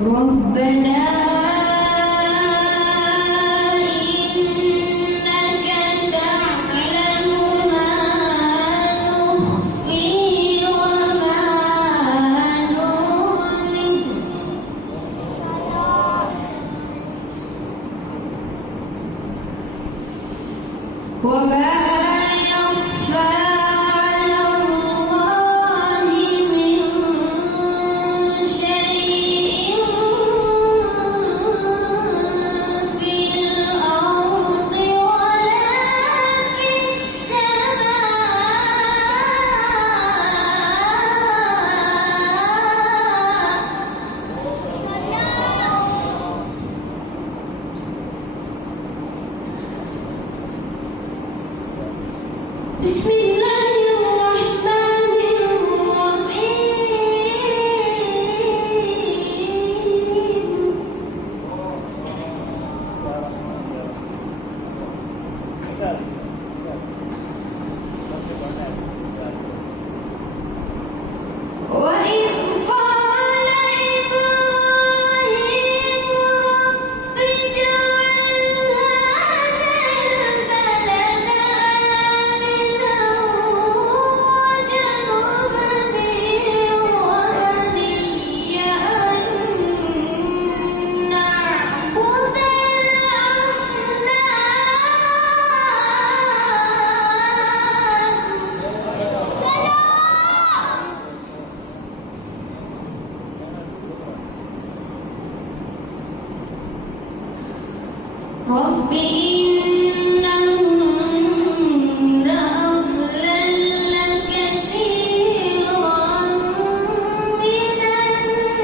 ربنا إنك تعلم ما نخفي وما نعلن وما يخفى على الله من شيء في الأرض ولا في السماء. بسم الله الرحمن الرحيم. وإذ قال إبراهيم رب اجعل هذا البلد آمنا واجنبني وبني أن نعبد الأصنام. رب إنهن أضللن كثيرا من الناس.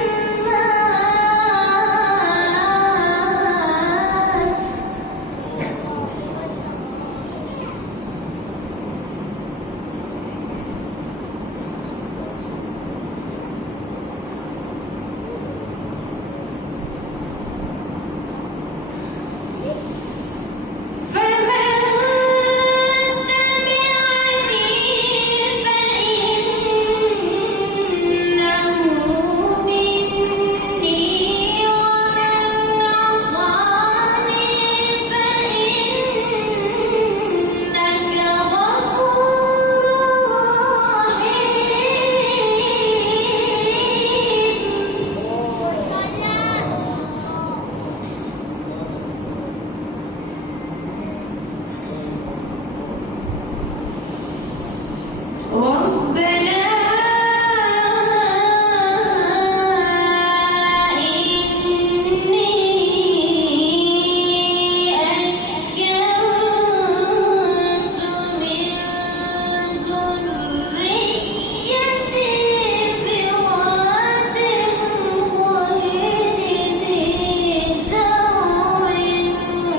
فمن تبعني فإنه مني ومن عصاني فإنك غفور رحيم. ربنا إني أسكنت من ذريتي بواد غير ذي زرع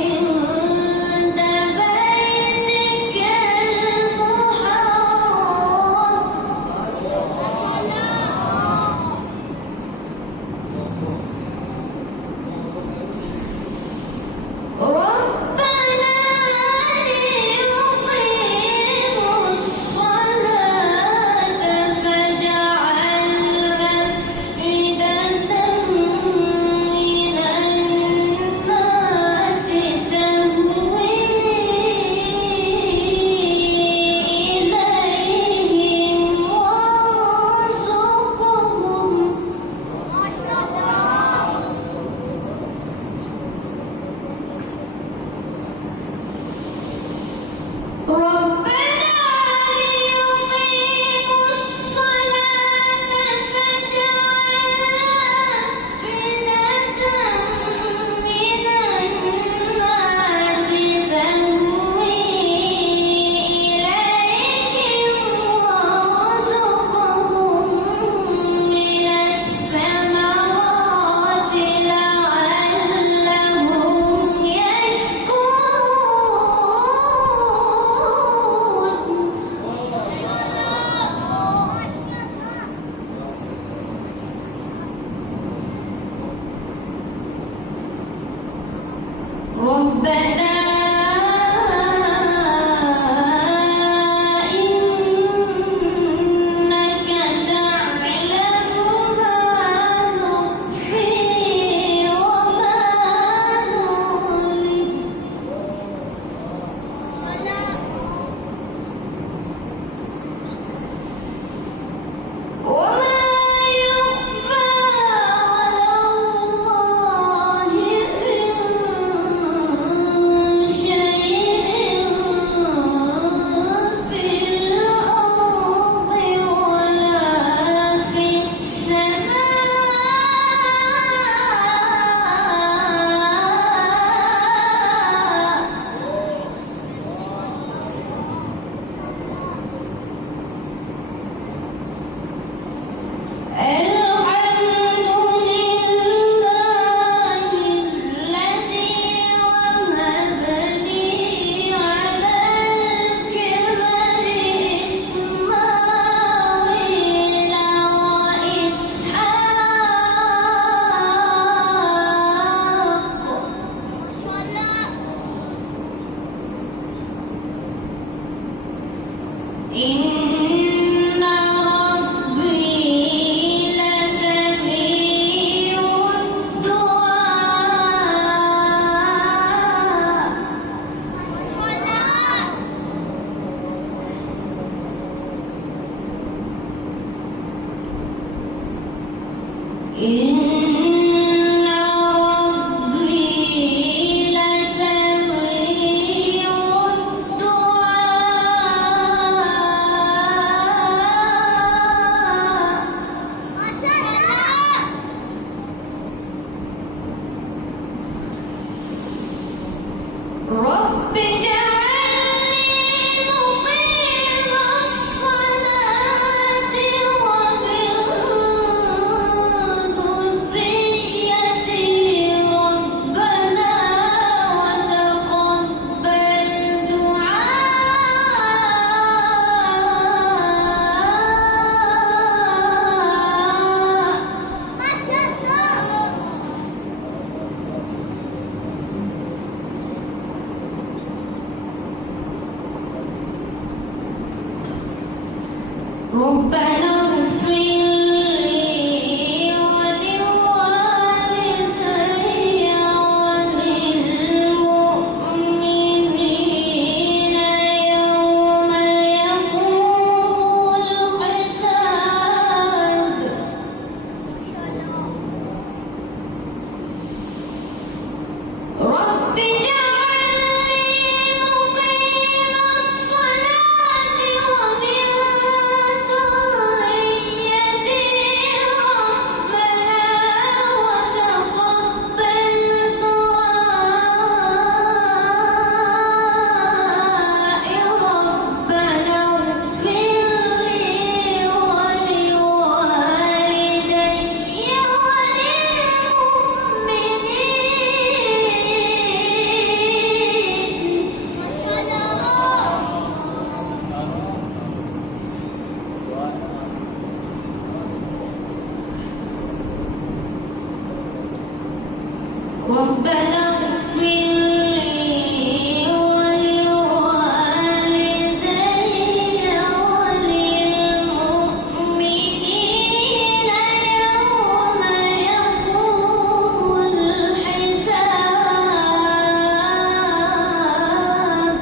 عند بيتك المحرم. ربنا ليقيموا الصلاة فاجعل أفئدة من الناس تهوي إليهم وارزقهم. ربنا ليقيموا الصلاة فاجعل أفئدة من الناس تهوي إليهم وارزقهم من الثمرات لعلهم يشكرون. ربنا إنك تعلم ما نخفي ربنا اغفر لي ولوالدي وللمؤمنين يوم يقوم الحساب رب اجعلني مقيم الصلاة ومن ذريتي ربنا وتقبل دعائي ربنا اغفر لي ولوالدي ربنا اغفر لي ولوالدي وللمؤمنين يوم يقوم الحساب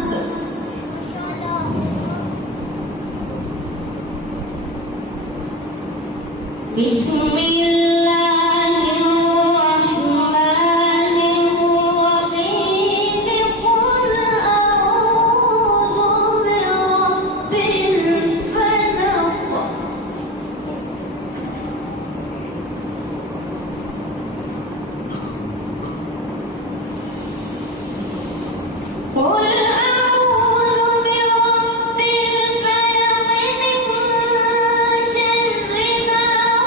بسم الله الرحمن الرحيم قل أعوذ برب الفلق قل أعوذ برب الفلق من شر ما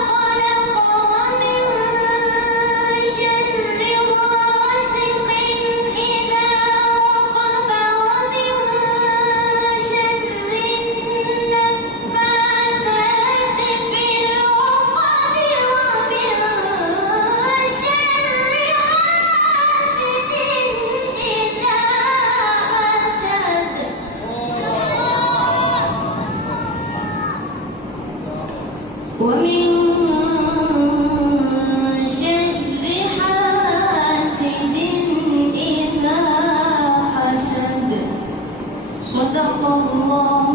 خلق ومن شر غاسق إذا وقب ومن شر النفاثات في العقد ومن شر حاسد إذا حسد ومن شر حاسد إذا حسد صدق الله